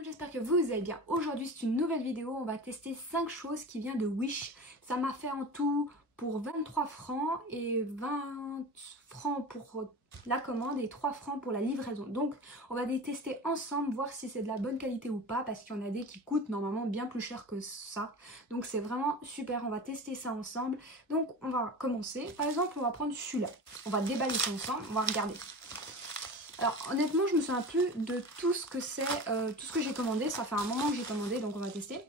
monde, j'espère que vous allez bien. Aujourd'hui c'est une nouvelle vidéo, on va tester 5 choses qui viennent de Wish. Ça m'a fait en tout pour 23 francs et 20 francs pour la commande et 3 francs pour la livraison. Donc on va les tester ensemble, voir si c'est de la bonne qualité ou pas, parce qu'il y en a des qui coûtent normalement bien plus cher que ça. Donc c'est vraiment super, on va tester ça ensemble. Donc on va commencer, par exemple on va prendre celui-là. On va déballer ça ensemble, on va regarder. Alors honnêtement je me souviens plus de tout ce que c'est, tout ce que j'ai commandé. Ça fait un moment que j'ai commandé, donc on va tester.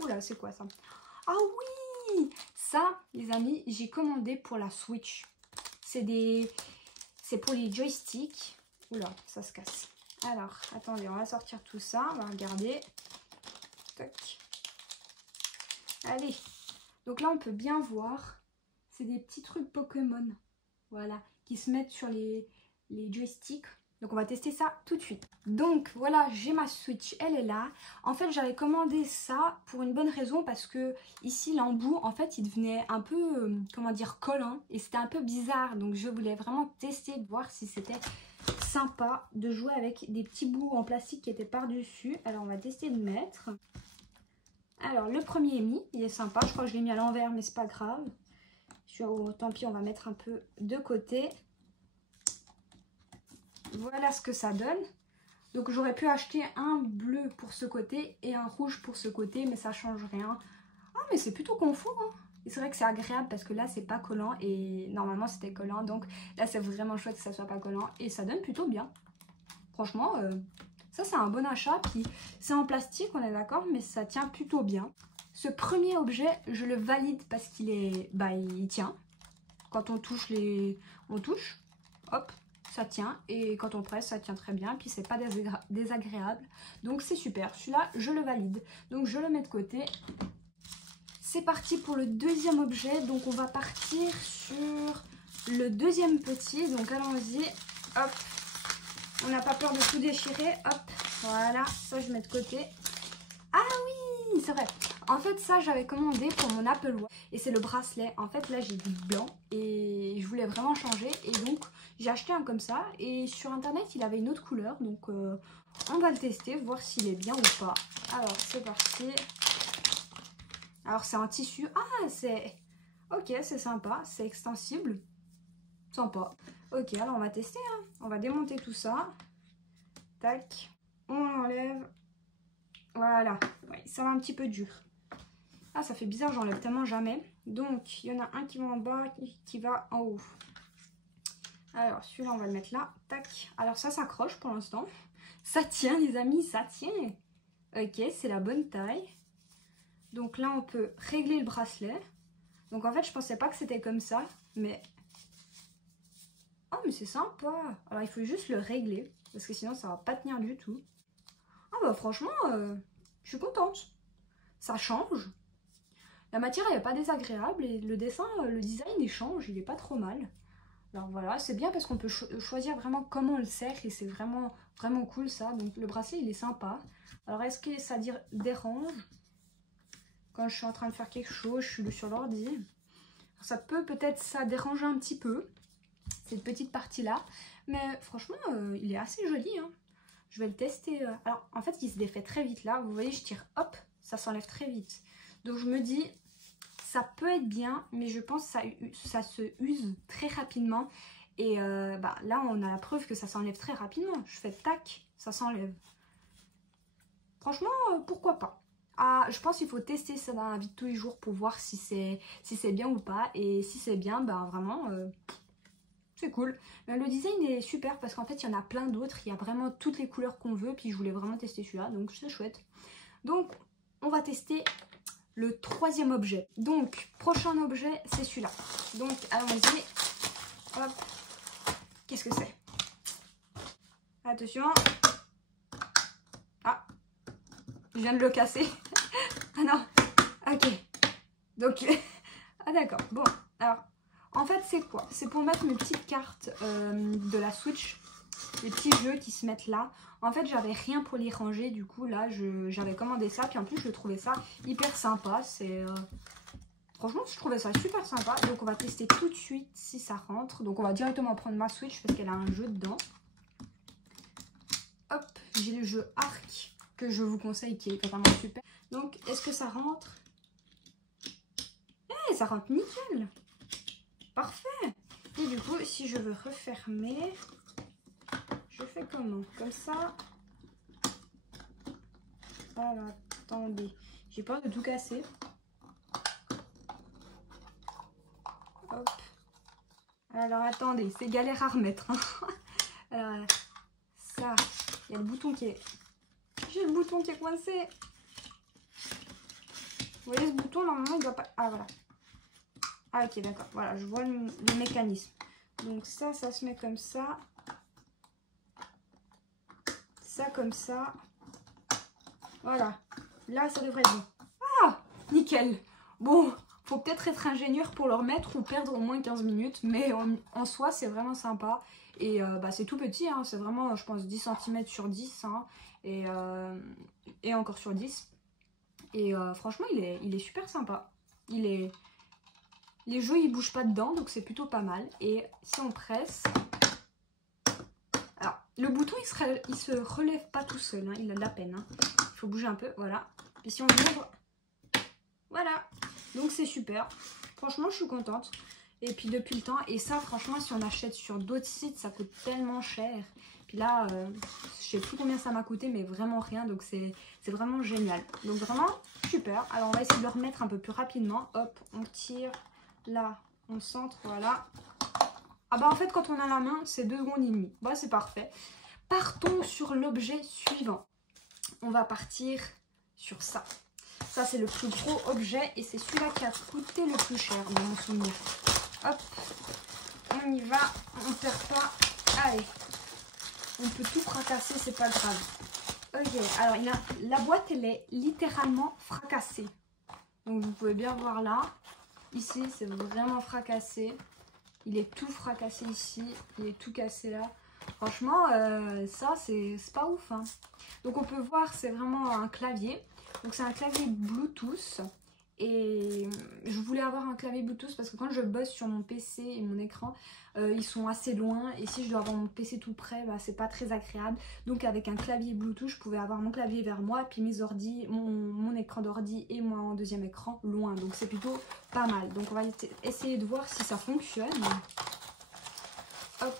Oula, c'est quoi ça? Ah oui, ça les amis, j'ai commandé pour la Switch. C'est pour les joysticks. Oula, ça se casse. Alors attendez, on va sortir tout ça, on va regarder. Tac. Allez, donc là on peut bien voir, c'est des petits trucs Pokémon, voilà, qui se mettent sur les joysticks. Donc on va tester ça tout de suite. Donc voilà, j'ai ma Switch, elle est là. En fait j'avais commandé ça pour une bonne raison, parce que ici l'embout en fait il devenait un peu, comment dire, collant. Et c'était un peu bizarre, donc je voulais vraiment tester, voir si c'était sympa de jouer avec des petits bouts en plastique qui étaient par dessus. Alors on va tester de mettre. Alors le premier est mis, il est sympa, je crois que je l'ai mis à l'envers mais c'est pas grave. Tant pis, on va mettre un peu de côté. Voilà ce que ça donne. Donc j'aurais pu acheter un bleu pour ce côté et un rouge pour ce côté, mais ça change rien. Ah mais c'est plutôt confort, hein. Et c'est vrai que c'est agréable parce que là c'est pas collant et normalement c'était collant. Donc là c'est vraiment chouette que ça soit pas collant et ça donne plutôt bien. Franchement, ça c'est un bon achat. Puis c'est en plastique, on est d'accord, mais ça tient plutôt bien. Ce premier objet, je le valide parce qu'il est, il tient. Quand on touche on touche, hop, ça tient, et quand on presse ça tient très bien, puis c'est pas désagréable, donc c'est super. Celui-là je le valide, donc je le mets de côté. C'est parti pour le deuxième objet. Donc on va partir sur le deuxième petit, donc allons-y. Hop, on n'a pas peur de tout déchirer. Hop, voilà, ça je mets de côté. Ah oui, c'est vrai, en fait ça j'avais commandé pour mon Apple Watch et c'est le bracelet. En fait là j'ai du blanc et je voulais vraiment changer, et donc j'ai acheté un comme ça, et sur internet il avait une autre couleur, donc on va le tester, voir s'il est bien ou pas. Alors c'est parti. Alors c'est un tissu, ah c'est ok, c'est sympa, c'est extensible, sympa. Ok, alors on va tester, hein. On va démonter tout ça, tac, on enlève. Voilà, ouais, ça va un petit peu dur. Ah, ça fait bizarre, j'enlève tellement jamais. Donc, il y en a un qui va en bas, qui va en haut. Alors, celui-là, on va le mettre là. Tac. Alors, ça s'accroche pour l'instant. Ça tient, les amis, ça tient. Ok, c'est la bonne taille. Donc là, on peut régler le bracelet. Donc, en fait, je pensais pas que c'était comme ça. Mais... oh, mais c'est sympa. Alors, il faut juste le régler, parce que sinon, ça va pas tenir du tout. Ah bah franchement, je suis contente. Ça change. La matière elle n'est pas désagréable et le dessin, le design il change, il est pas trop mal. Alors voilà, c'est bien parce qu'on peut choisir vraiment comment on le serre, et c'est vraiment cool ça. Donc le bracelet il est sympa. Alors est-ce que ça dérange quand je suis en train de faire quelque chose, je suis sur l'ordi? Ça peut peut-être ça déranger un petit peu, cette petite partie là. Mais franchement, il est assez joli, hein. Je vais le tester. Alors, en fait, il se défait très vite là. Vous voyez, je tire, hop, ça s'enlève très vite. Donc, je me dis, ça peut être bien, mais je pense que ça se use très rapidement. Et là, on a la preuve que ça s'enlève très rapidement. Je fais tac, ça s'enlève. Franchement, pourquoi pas? Ah, je pense qu'il faut tester ça dans la vie de tous les jours pour voir si c'est bien ou pas. Et si c'est bien, vraiment... c'est cool. Le design est super parce qu'en fait il y en a plein d'autres. Il y a vraiment toutes les couleurs qu'on veut. Puis je voulais vraiment tester celui-là. Donc c'est chouette. Donc on va tester le troisième objet. Donc prochain objet c'est celui-là. Donc allons-y. Hop. Qu'est-ce que c'est? Attention. Ah. Je viens de le casser. Ah non. Ok. Donc. Ah d'accord. Bon. Alors. En fait, c'est quoi? C'est pour mettre mes petites cartes de la Switch, les petits jeux qui se mettent là. En fait, j'avais rien pour les ranger, du coup, là, j'avais commandé ça. Puis en plus, je trouvais ça hyper sympa. Franchement, je trouvais ça super sympa. Donc, on va tester tout de suite si ça rentre. Donc, on va directement prendre ma Switch parce qu'elle a un jeu dedans. Hop, j'ai le jeu Ark que je vous conseille, qui est vraiment super. Donc, est-ce que ça rentre? Eh, ça rentre nickel. Parfait. Et du coup, si je veux refermer, je fais comment? Comme ça. Voilà, attendez. J'ai peur de tout casser. Hop. Alors, attendez, c'est galère à remettre. Hein. Alors, ça, il y a le bouton qui est... J'ai le bouton qui est coincé. Vous voyez ce bouton, normalement, il doit pas... Ah, voilà. Ah, ok, d'accord. Voilà, je vois le mécanisme. Donc ça, ça se met comme ça. Ça, comme ça. Voilà. Là, ça devrait être bon. Ah, nickel. Bon, faut peut-être être ingénieur pour le remettre ou perdre au moins 15 minutes. Mais en soi, c'est vraiment sympa. Et c'est tout petit. Hein, c'est vraiment, je pense, 10 cm sur 10. Hein, et encore sur 10. Et franchement, il est super sympa. Les jeux, ils bougent pas dedans, donc c'est plutôt pas mal. Et si on presse... Alors, le bouton, il se relève pas tout seul. Hein, il a de la peine. Hein. Il faut bouger un peu, voilà. Et si on ouvre... Voilà. Donc c'est super. Franchement, je suis contente. Et puis depuis le temps... Et ça, franchement, si on achète sur d'autres sites, ça coûte tellement cher. Puis là, je sais plus combien ça m'a coûté, mais vraiment rien. Donc c'est vraiment génial. Donc vraiment, super. Alors, on va essayer de le remettre un peu plus rapidement. Hop, on tire... Là, on centre, voilà. Ah bah en fait, quand on a la main, c'est 2 secondes et demie. Bah c'est parfait. Partons sur l'objet suivant. On va partir sur ça. Ça, c'est le plus gros objet et c'est celui-là qui a coûté le plus cher dans mon souvenir. Hop, on y va, on perd pas. Allez, on peut tout fracasser, c'est pas grave. Ok, alors la boîte, elle est littéralement fracassée. Donc vous pouvez bien voir là. Ici, c'est vraiment fracassé. Il est tout fracassé ici. Il est tout cassé là. Franchement, ça, c'est pas ouf. Hein. Donc, on peut voir, c'est vraiment un clavier. Donc, c'est un clavier Bluetooth. Et je voulais avoir un clavier Bluetooth parce que quand je bosse sur mon PC et mon écran, ils sont assez loin. Et si je dois avoir mon PC tout près, bah, c'est pas très agréable. Donc avec un clavier Bluetooth, je pouvais avoir mon clavier vers moi, puis mes ordi, mon écran d'ordi et mon deuxième écran loin. Donc c'est plutôt pas mal. Donc on va essayer de voir si ça fonctionne. Hop.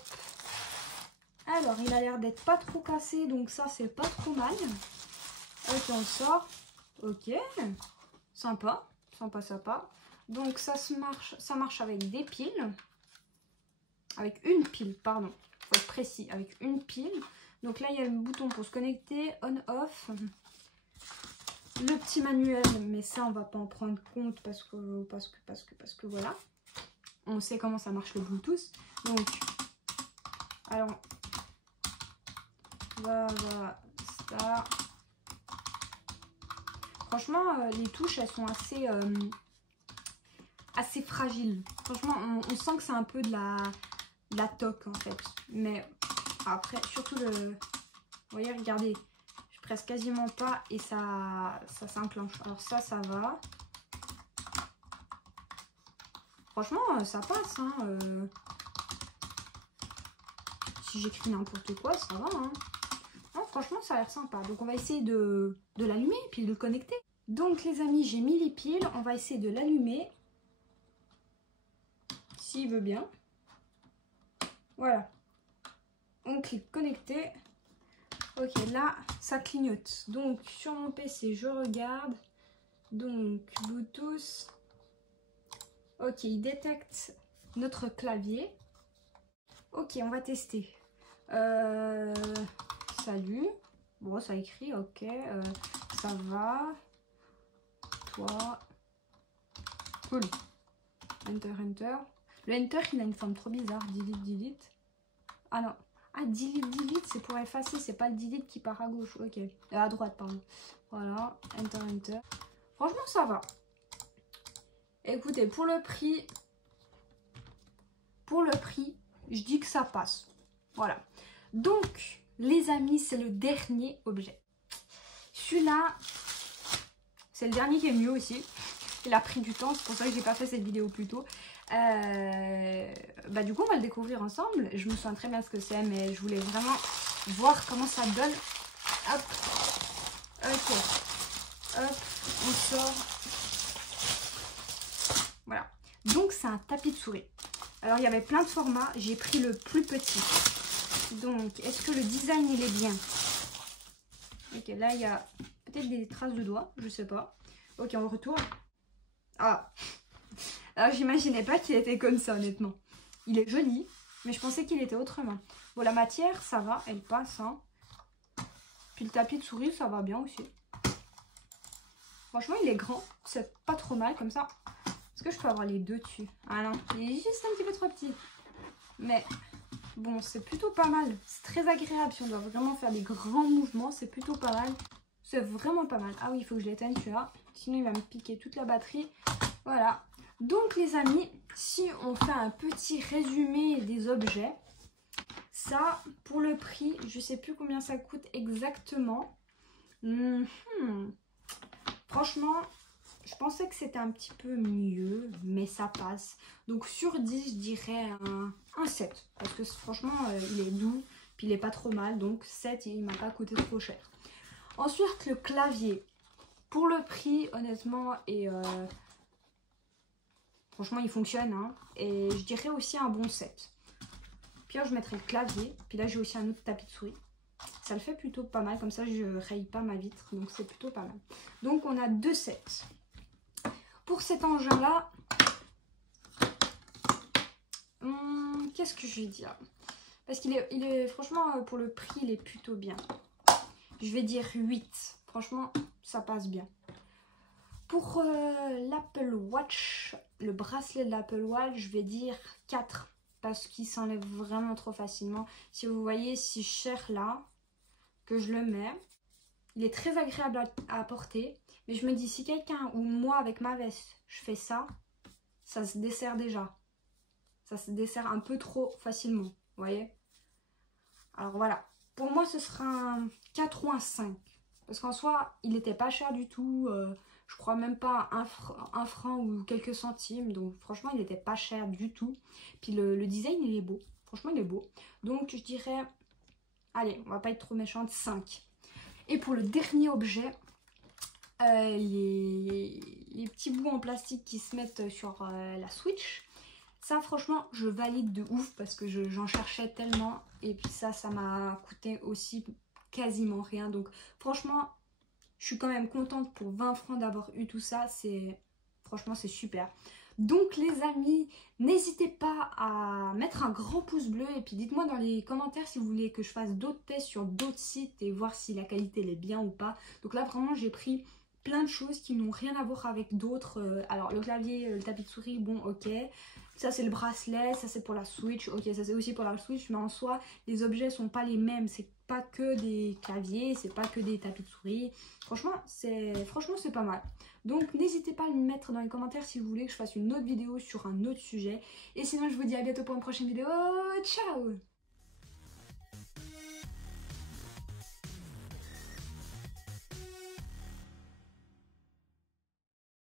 Alors il a l'air d'être pas trop cassé, donc ça c'est pas trop mal. Ok, on sort. Ok. Sympa. Sympa. Donc ça marche avec des piles. Avec une pile, pardon. Faut être précis, avec une pile. Donc là, il y a le bouton pour se connecter, on-off. Le petit manuel, mais ça, on va pas en prendre compte parce que voilà. On sait comment ça marche le Bluetooth. Donc, alors, voilà, ça. Franchement, les touches, elles sont assez fragiles. Franchement, on sent que c'est un peu de la toque en fait. Mais après, surtout le... Vous voyez, regardez. Je presse quasiment pas et ça s'enclenche. Alors ça va. Franchement, ça passe. Hein. Si j'écris n'importe quoi, ça va. Hein. Non, franchement, ça a l'air sympa. Donc on va essayer de l'allumer et puis de le connecter. Donc les amis, j'ai mis les piles. On va essayer de l'allumer. S'il veut bien. Voilà. On clique connecter. Ok, là, ça clignote. Donc, sur mon PC, je regarde. Donc, Bluetooth. Ok, il détecte notre clavier. Ok, on va tester. Salut. Bon, ça écrit, ok. Ça va. Toi. Cool. Enter, enter. Le enter, il a une forme trop bizarre. Delete, delete. Ah non. Ah, delete, delete, c'est pour effacer. C'est pas le delete qui part à gauche. Ok. À droite, pardon. Voilà. Enter, enter. Franchement, ça va. Écoutez, pour le prix, je dis que ça passe. Voilà. Donc, les amis, c'est le dernier objet. Celui-là, c'est le dernier qui est mieux aussi. Il a pris du temps, c'est pour ça que j'ai pas fait cette vidéo plus tôt. Du coup, on va le découvrir ensemble. Je me souviens très bien ce que c'est, mais je voulais vraiment voir comment ça donne. Hop. Ok. Hop, on sort. Voilà. Donc c'est un tapis de souris. Alors il y avait plein de formats. J'ai pris le plus petit. Donc est-ce que le design il est bien? Ok, là il y a peut-être des traces de doigts. Je sais pas. Ok, on retourne. Ah. Alors j'imaginais pas qu'il était comme ça honnêtement. Il est joli. Mais je pensais qu'il était autrement. Bon, la matière, ça va. Elle passe. Hein. Puis le tapis de souris, ça va bien aussi. Franchement, il est grand. C'est pas trop mal comme ça. Est-ce que je peux avoir les deux dessus? Ah non, il est juste un petit peu trop petit. Mais bon, c'est plutôt pas mal. C'est très agréable si on doit vraiment faire des grands mouvements. C'est plutôt pas mal. C'est vraiment pas mal. Ah oui, il faut que je l'éteigne celui-là. Sinon, il va me piquer toute la batterie. Voilà. Donc les amis, si on fait un petit résumé des objets, ça pour le prix, je sais plus combien ça coûte exactement. Franchement, je pensais que c'était un petit peu mieux, mais ça passe. Donc sur 10, je dirais un 7. Parce que franchement, il est doux, puis il est pas trop mal. Donc 7, il m'a pas coûté trop cher. Ensuite, le clavier. Pour le prix, honnêtement, et... franchement, il fonctionne. Hein. Et je dirais aussi un bon 7. Puis là, je mettrai le clavier. Puis là, j'ai aussi un autre tapis de souris. Ça le fait plutôt pas mal. Comme ça, je raye pas ma vitre. Donc, c'est plutôt pas mal. Donc, on a 2 sets. Pour cet engin-là, qu'est-ce que je vais dire? Parce qu'il est, franchement, pour le prix, il est plutôt bien. Je vais dire 8. Franchement, ça passe bien. Pour l'Apple Watch, le bracelet de l'Apple Watch, je vais dire 4 parce qu'il s'enlève vraiment trop facilement. Si vous voyez, si je serre là, que je le mets, il est très agréable à porter. Mais je me dis, si quelqu'un ou moi avec ma veste, je fais ça, ça se dessert déjà. Ça se dessert un peu trop facilement, vous voyez. Alors voilà, pour moi ce sera un 4 ou un 5. Parce qu'en soi, il n'était pas cher du tout. Je crois même pas un franc ou quelques centimes. Donc franchement, il n'était pas cher du tout. Puis le design, il est beau. Franchement, il est beau. Donc je dirais, allez, on va pas être trop méchante, 5. Et pour le dernier objet, les petits bouts en plastique qui se mettent sur la Switch. Ça, franchement, je valide de ouf parce que j'en cherchais tellement. Et puis ça m'a coûté aussi quasiment rien. Donc franchement, je suis quand même contente pour 20 francs d'avoir eu tout ça. Franchement, c'est super. Donc les amis, n'hésitez pas à mettre un grand pouce bleu. Et puis dites-moi dans les commentaires si vous voulez que je fasse d'autres tests sur d'autres sites et voir si la qualité elle est bien ou pas. Donc là, vraiment, j'ai pris plein de choses qui n'ont rien à voir avec d'autres. Alors le clavier, le tapis de souris, bon ok. Ça c'est le bracelet, ça c'est pour la Switch, ok ça c'est aussi pour la Switch, mais en soi les objets sont pas les mêmes, c'est pas que des claviers, c'est pas que des tapis de souris. Franchement c'est pas mal. Donc n'hésitez pas à me mettre dans les commentaires si vous voulez que je fasse une autre vidéo sur un autre sujet. Et sinon je vous dis à bientôt pour une prochaine vidéo, ciao!